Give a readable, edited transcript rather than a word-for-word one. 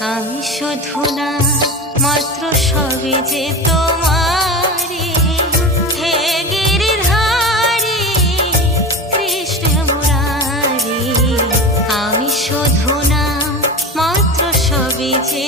আমি শুধু না মাত্র সবে যে তোমারে, হে গিরিধারী কৃষ্ণ মুরারি। আমি শুধু না মাত্র সবে যে